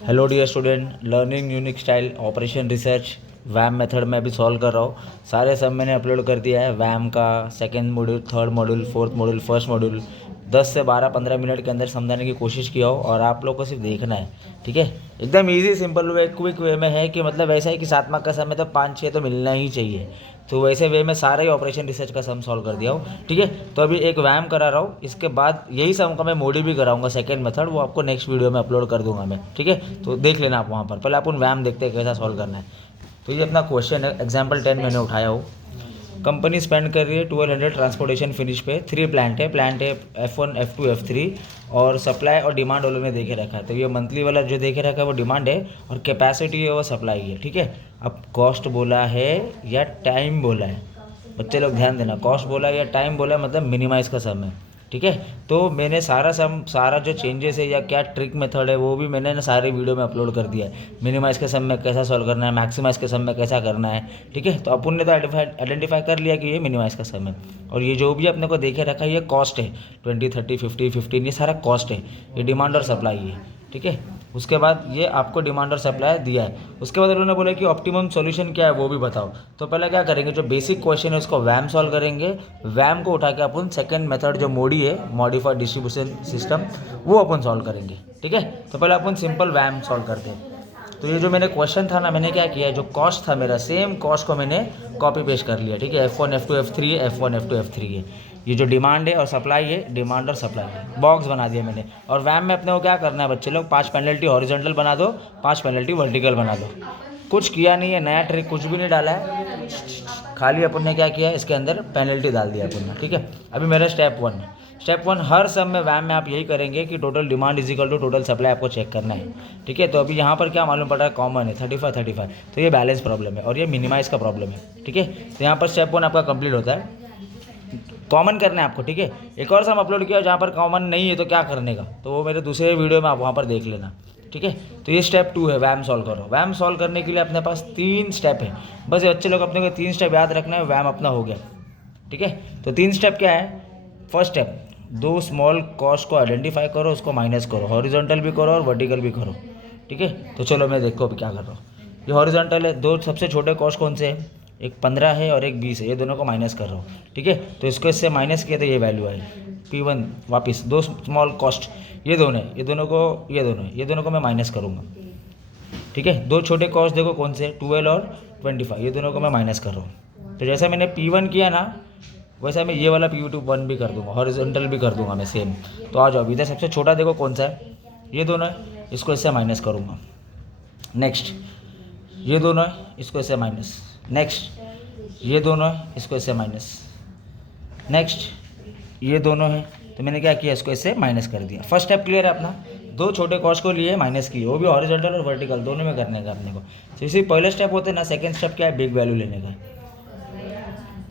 Hello dear student, learning unique style operation research VAM method में अभी solve कर रहा हूँ। सारे सब मैंने अपलोड कर दिया है। वैम का second module, third module, fourth module, first module 10 से 12-15 मिनट के अंदर समझाने की कोशिश किया हो और आप लोग को सिर्फ देखना है। ठीक है, एकदम easy simple way, quick way में है कि मतलब ऐसा है कि 7 मार्क का समय तो 5-6 तो मिलना ही चाहिए। तो वैसे वे में सारे ही ऑपरेशन रिसर्च का सम सॉल्व कर दिया हूँ। ठीक है, तो अभी एक वैम करा रहा हूँ, इसके बाद यही सम का मैं मोडी भी कराऊंगा सेकंड मेथड, वो आपको नेक्स्ट वीडियो में अपलोड कर दूंगा मैं। ठीक है, तो देख लेना आप वहाँ पर। पहले अपन वैम देखते हैं कैसा सॉल्व करना है। तो ये अपना क्वेश्चन है, एग्जाम्पल 10 मैंने उठाया हो। कंपनी स्पेंड कर रही है 1200 ट्रांसपोर्टेशन फिनिश पे। 3 प्लांट है F1, F2, F3 और सप्लाई और डिमांड वालों ने देखे रखा है। तो ये मंथली वाला जो देखे रखा है वो डिमांड है और कैपेसिटी है वो सप्लाई है। ठीक है, अब कॉस्ट बोला है या टाइम बोला है, बच्चे लोग ध्यान देना। कॉस्ट बोला या टाइम बोला है मतलब मिनिमाइज का सम है। ठीक है, तो मैंने सारा जो चेंजेस है या क्या ट्रिक मेथड है वो भी मैंने ना सारे वीडियो में अपलोड कर दिया है। मिनिमाइज के सम में कैसा सॉल्व करना है, मैक्सिमाइज के सम में कैसा करना है। ठीक है, तो अपन ने तो आइडेंटिफाई कर लिया कि ये मिनिमाइज का सम है और ये जो भी अपने को देखे रखा है ये कॉस्ट है। 20, 30, 50, 15 ये सारा कॉस्ट है, ये डिमांड और सप्लाई है। ठीक है, उसके बाद ये आपको डिमांड और सप्लाई दिया है। उसके बाद उन्होंने बोला कि ऑप्टिमम सॉल्यूशन क्या है वो भी बताओ। तो पहले क्या करेंगे, जो बेसिक क्वेश्चन है उसको वैम सॉल्व करेंगे। वैम को उठा के अपन सेकंड मेथड जो मोडी है, मॉडिफाइड डिस्ट्रीब्यूशन सिस्टम, वो अपन सॉल्व करेंगे। ठीक है, तो पहले अपन सिंपल वैम सॉल्व करते हैं। तो ये जो मैंने क्वेश्चन था ना, मैंने क्या किया, जो कॉस्ट था मेरा सेम कॉस्ट को मैंने कॉपी पेस्ट कर लिया। ठीक है, F1, F2, F3 है, F1, F2, F3 है। ये जो डिमांड है और सप्लाई है, डिमांड और सप्लाई है, बॉक्स बना दिया मैंने। और वैम में अपने को क्या करना है बच्चे लोग, 5 पेनल्टी हॉरिजॉन्टल बना दो, 5 पेनल्टी वर्टिकल बना दो। कुछ किया नहीं है, नया ट्रिक कुछ भी नहीं डाला है, खाली अपन ने क्या किया, इसके अंदर पेनल्टी डाल दिया अपन ने। ठीक है, अभी मेरा स्टेप वन हर सब में वैम में आप यही करेंगे कि total demand is equal to total supply आपको चेक करना है। ठीक है, तो अभी यहाँ पर क्या मालूम पड़ रहा है, कॉमन है 35, तो ये बैलेंस प्रॉब्लम है और ये मिनिमाइज का प्रॉब्लम है। ठीक है, तो यहाँ पर स्टेप 1 आपका कंप्लीट होता है। कॉमन करना है आपको। ठीक है, एक और सम अपलोड किया जहाँ पर कॉमन नहीं है तो क्या करने का, तो वो मेरे दूसरे वीडियो में आप वहाँ पर देख लेना। ठीक है, तो ये स्टेप 2 है, वैम सॉल्व करो। वैम सॉल्व करने के लिए अपने पास 3 स्टेप है, बस ये अच्छे लोग अपने को 3 स्टेप याद रखना है, वैम अपना हो गया। ठीक है, तो 3 स्टेप क्या है। फर्स्ट स्टेप, 2 स्मॉल कॉस्ट को आइडेंटिफाई करो, उसको माइनस करो, हॉरिजॉन्टल भी करो और वर्टिकल भी करो। ठीक है, तो चलो मैं देखो अभी क्या कर रहा हूँ। ये हॉरिजॉन्टल है, 2 सबसे छोटे कॉस्ट कौन से हैं, एक 15 है और एक 20 है, ये दोनों को माइनस कर रहा हूँ। ठीक है, तो इसको इससे माइनस किया तो ये वैल्यू आई P1। वापस 2 स्मॉल कॉस्ट, ये दोनों है, ये दोनों को मैं माइनस करूँगा। ठीक है, 2 छोटे कॉस्ट देखो कौन से, 12 और 25, ये दोनों को मैं माइनस कर रहा हूँ। तो जैसा मैंने P1 किया ना, वैसा मैं ये वाला P1 भी कर दूंगा, हॉरिजॉन्टल भी कर दूंगा मैं सेम। तो आ जाओ, इधर सबसे छोटा देखो कौन सा है, ये दोनों है, इसको इससे माइनस करूँगा। नेक्स्ट, ये दोनों है, इसको इससे माइनस। नेक्स्ट, ये दोनों है, इसको इससे माइनस। नेक्स्ट, ये दोनों है, तो मैंने क्या किया, इसको इससे माइनस कर दिया। फर्स्ट स्टेप क्लियर है अपना, 2 छोटे कॉस्ट को लिए माइनस किए, वो भी हॉरिजॉन्टल और वर्टिकल दोनों में करने का अपने को। जैसे पहले स्टेप होते ना, सेकंड स्टेप क्या है, बिग वैल्यू लेने का।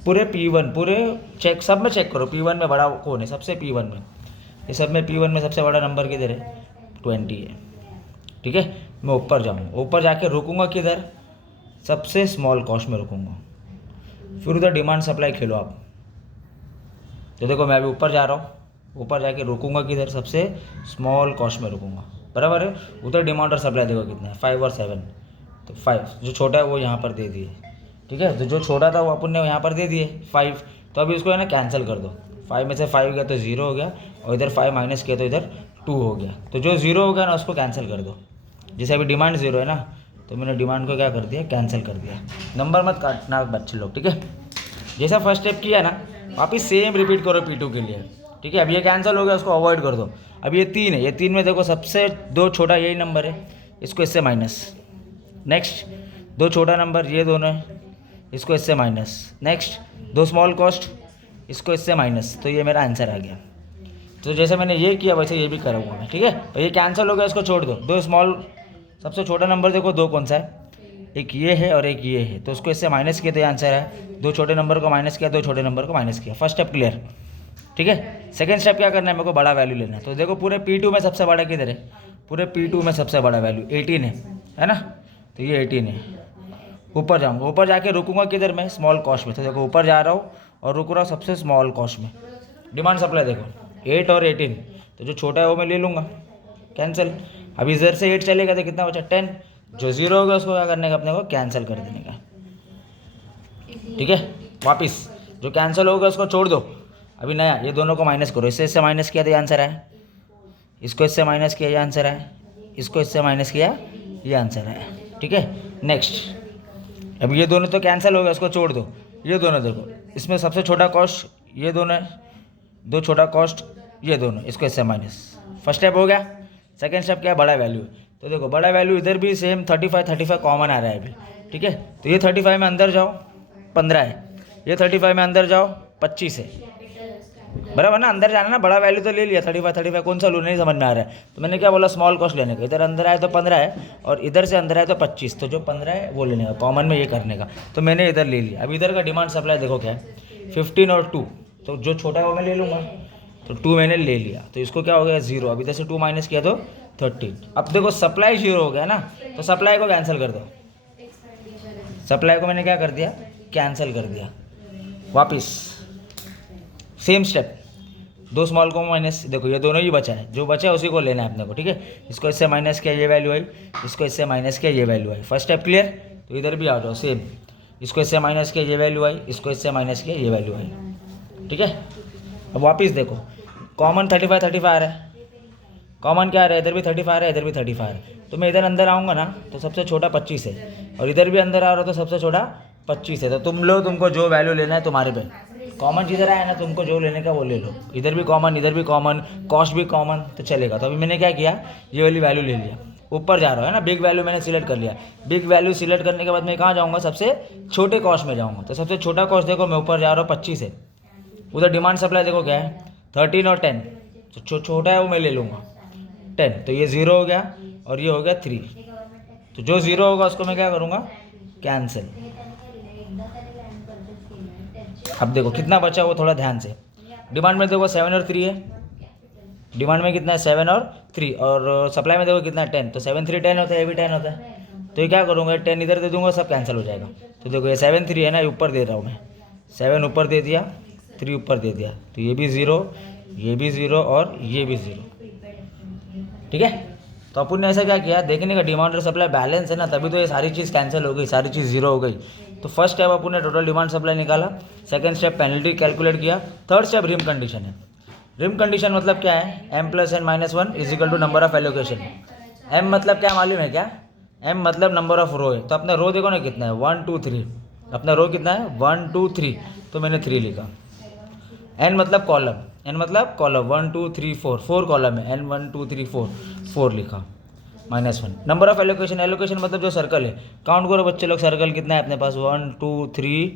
पूरे P1 पूरे चेक, सब में चेक करो P1 में बड़ा कौन है, सबसे P1 में, ये सब में P1 में सबसे बड़ा नंबर किधर है, 20 है। ठीक है, मैं ऊपर जाऊँगा, ऊपर जाके रुकूंगा किधर, सबसे स्मॉल कॉस्ट में रुकूंगा। फिर उधर डिमांड सप्लाई खेलो आप। तो देखो मैं अभी ऊपर जा रहा हूँ, ऊपर जाके रुकूंगा किधर, सबसे स्मॉल कॉस्ट में रुकूंगा, बराबर है। उधर डिमांड और सप्लाई देखो कितना है, 5 और 7, तो 5 जो छोटा है वो यहाँ पर दे दिए। ठीक है, तो जो छोटा था वो अपन ने यहाँ पर दे दिए 5, तो अभी उसको है ना कैंसिल कर दो। 5 में से 5 गया तो 0 हो गया, और इधर 5 माइनस किया तो इधर 2 हो गया। तो जो 0 हो गया ना उसको कैंसिल कर दो। जैसे अभी डिमांड 0 है ना, तो मैंने डिमांड को क्या कर दिया, कैंसिल कर दिया। नंबर मत काटना बच्चे लोग। ठीक है, जैसा फर्स्ट स्टेप किया ना, वापिस सेम रिपीट करो P2 के लिए। ठीक है, अब ये कैंसिल हो गया, उसको अवॉइड कर दो। अब ये 3 है, ये 3 में देखो सबसे 2 छोटा यही नंबर है, इसको इससे माइनस। नेक्स्ट, 2 छोटा नंबर ये दोनों है, इसको इससे माइनस। नेक्स्ट, 2 स्मॉल कॉस्ट, इसको इससे माइनस। तो ये मेरा आंसर आ गया। तो जैसे मैंने ये किया वैसे ये भी करूँगा मैं। ठीक है, तो ये कैंसिल हो गया, इसको छोड़ दो। 2 स्मॉल, सबसे छोटा नंबर देखो 2 कौन सा है, एक ये है और एक ये है, तो उसको इससे माइनस किया तो ये आंसर है। 2 छोटे नंबर को माइनस किया, 2 छोटे नंबर को माइनस किया। First step clear. ठीक है, सेकंड स्टेप क्या करना है, मेरे को बड़ा वैल्यू लेना है। तो देखो पूरे P2 में सबसे बड़ा किधर है, पूरे P2 में सबसे बड़ा वैल्यू 18 है ना, तो ये 18 है। ऊपर जाऊँगा, ऊपर जाके रुकूंगा किधर में, स्मॉल कॉस्ट में। तो देखो ऊपर जा रहा हूँ और रुक रहा हूँ सबसे स्मॉल कॉस्ट में। डिमांड सप्लाई देखो 8 और 18, तो जो छोटा है वो मैं ले लूँगा, कैंसिल। अब इधर से 8 चलेगा तो कितना बचा 10, जो 0 होगा उसको क्या करने का अपने को कैंसिल कर देने का, ठीक है। वापिस जो कैंसिल होगा उसको छोड़ दो, अभी नया ये दोनों को माइनस करो, इससे माइनस किया तो ये आंसर है, इसको इससे माइनस किया ये आंसर है, इसको इससे माइनस किया ये आंसर है, ठीक है। नेक्स्ट अब ये दोनों तो कैंसिल हो गया, उसको छोड़ दो, ये दोनों देखो इसमें सबसे छोटा कॉस्ट ये दोनों है, दो छोटा कॉस्ट ये दोनों, इसको इससे माइनस, फर्स्ट स्टेप हो गया। सेकंड स्टेप क्या है, बड़ा वैल्यू, तो देखो बड़ा वैल्यू इधर भी सेम 35 कॉमन आ रहा है अभी, ठीक है। तो ये 35 में अंदर जाओ 15 है, ये 35 में अंदर जाओ 25 है, बराबर ना, अंदर जाना ना, बड़ा वैल्यू तो ले लिया 35 कौन सा लूँ नहीं समझ में आ रहा है, तो मैंने क्या बोला स्मॉल कॉस्ट लेने का, इधर अंदर आए तो 15 है और इधर से अंदर आए तो 25, तो जो 15 है वो लेने का, कॉमन में ये करने का, तो मैंने इधर ले लिया। अब इधर का डिमांड सप्लाई देखो क्या है 15 और 2, तो जो छोटा है वो मैं ले लूँगा, तो 2 मैंने ले लिया, तो इसको क्या हो गया 0, अब इधर से 2 माइनस किया तो 13। अब देखो सप्लाई 0 हो गया ना, तो सप्लाई को कैंसिल कर दो, सप्लाई को मैंने क्या कर दिया कैंसिल कर दिया। वापिस सेम स्टेप, दो स्मॉल को माइनस, देखो ये दोनों ही बचा है, जो बचा है उसी को लेना है अपने को, ठीक है। इसको इससे माइनस किया ये वैल्यू आई, इसको इससे माइनस किया ये वैल्यू आई, फर्स्ट स्टेप क्लियर। तो इधर भी आ जाओ सेम, इसको इससे माइनस किया ये वैल्यू आई, इसको इससे माइनस किया ये वैल्यू आई, ठीक है। अब वापस देखो कॉमन 35 आ रहा है, कॉमन क्या आ रहा है, इधर भी 35 आ रहा है, इधर भी 35 आ रहा है, तो मैं इधर अंदर आऊँगा ना तो सबसे छोटा 25 है, और इधर भी अंदर आ रहा हो तो सबसे छोटा 25 है, तो तुम लो, तुमको जो वैल्यू लेना है तुम्हारे पे, कॉमन जिधर आया ना तुमको जो लेने का वो ले लो, इधर भी कॉमन, कॉस्ट भी कॉमन, तो चलेगा। तो अभी मैंने क्या किया ये वाली वैल्यू ले लिया, ऊपर जा रहा है ना, बिग वैल्यू मैंने सिलेक्ट कर लिया, बिग वैल्यू सिलेक्ट करने के बाद मैं कहाँ जाऊँगा सबसे छोटे कॉस्ट में जाऊँगा, तो सबसे छोटा कॉस्ट देखो मैं ऊपर जा रहा हूँ 25 है, उधर डिमांड सप्लाई देखो क्या है 13 और 10, तो छोटा है वो मैं ले लूँगा 10, तो ये 0 हो गया और ये हो गया 3, तो जो 0 होगा उसको मैं क्या करूँगा कैंसिल। अब देखो कितना बचा वो थोड़ा ध्यान से, डिमांड में देखो 7 और 3 है, डिमांड में कितना है 7 और 3, और सप्लाई में देखो कितना है 10, तो 7 3 10 होता है, ये भी 10 होता है, तो ये क्या करूँगा 10 इधर दे दूँगा, सब कैंसिल हो जाएगा। तो देखो ये 7 3 है ना, ये ऊपर दे रहा हूँ मैं, 7 ऊपर दे दिया, 3 ऊपर दे दिया, तो ये भी 0, ये भी 0 और ये भी 0, ठीक है। तो अपन ने ऐसा क्या किया, देखने का डिमांड और सप्लाई बैलेंस है ना, तभी तो ये सारी चीज़ कैंसिल हो गई, सारी चीज़ 0 हो गई। तो फर्स्ट स्टेप अपन ने टोटल डिमांड सप्लाई निकाला, सेकंड स्टेप पेनल्टी कैलकुलेट किया, थर्ड स्टेप रिम कंडीशन है। रिम कंडीशन मतलब क्या है, m + n - 1 = number of allocation. m मतलब क्या मालूम है क्या, m मतलब नंबर ऑफ रो है, तो अपना रो देखो ना कितना है 1 2 3, अपना रो कितना है 1 2 3, तो मैंने 3 लिखा। n मतलब कॉलम, n मतलब कॉलम 1 2 3 4 कॉलम है, n 1 2 3 4 लिखा, -1। नंबर ऑफ एलोकेशन, एलोकेशन मतलब जो सर्कल है, काउंट करो बच्चे लोग सर्कल कितना है अपने पास 1 2 3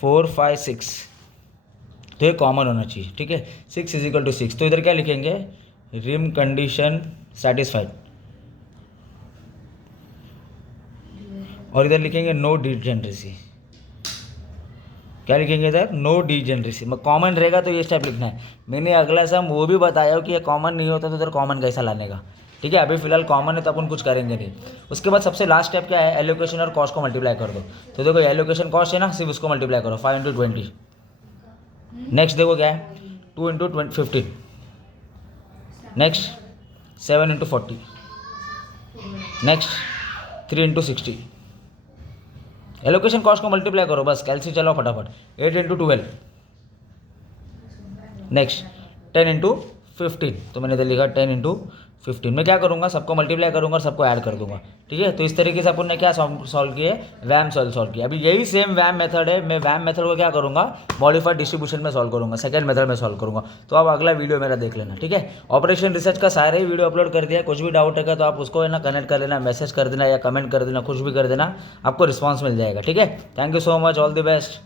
4 5 6, तो ये कॉमन होना चाहिए, ठीक है। 6 = 6, तो इधर क्या लिखेंगे रिम कंडीशन सेटिस्फाइड, और इधर लिखेंगे नो डिजेनरेसी, क्या लिखेंगे इधर नो डिजेनरेसी, कॉमन रहेगा तो ये स्टेप लिखना है। मैंने अगला सम वो भी बताया कि ये कॉमन नहीं होता तो इधर कॉमन कैसा लाने का, ठीक है। अभी फिलहाल कॉमन है तो अपन कुछ करेंगे नहीं। उसके बाद सबसे लास्ट स्टेप क्या है, एलोकेशन और कॉस्ट को मल्टीप्लाई कर दो, तो देखो एलोकेशन कॉस्ट है ना, सिर्फ उसको मल्टीप्लाई करो 5 × 20। नेक्स्ट देखो क्या है 2 × 15, नेक्स्ट 7 × 40, नेक्स्ट 3 × 60। एलोकेशन कॉस्ट को मल्टीप्लाई करो बस, कैलसी चलाओ फटाफट, 8 × 12, नेक्स्ट 10 × 15, तो मैंने इधर लिखा 10 × 15। मैं क्या करूँगा सबको मल्टीप्लाई करूँगा और सबको ऐड कर दूंगा, ठीक है। तो इस तरीके से अपन ने क्या सॉल्व किए, वैम सॉल्व किया। अभी यही सेम वैम मेथड है, मैं वैम मेथड को क्या करूँगा मॉडिफाइड डिस्ट्रीब्यूशन में सॉल्व करूँगा, सेकंड मेथड में सॉल्व करूँगा। तो अब अगला वीडियो मेरा देख लेना, ठीक है। ऑपरेशन रिसर्च का सारे ही वीडियो अपलोड कर दिया, कुछ भी डाउट है तो आप उसको है ना कनेक्ट कर लेना, मैसेज कर देना या कमेंट कर देना, कुछ भी कर देना, आपको रिस्पॉन्स मिल जाएगा, ठीक है। Thank you so much, all the best.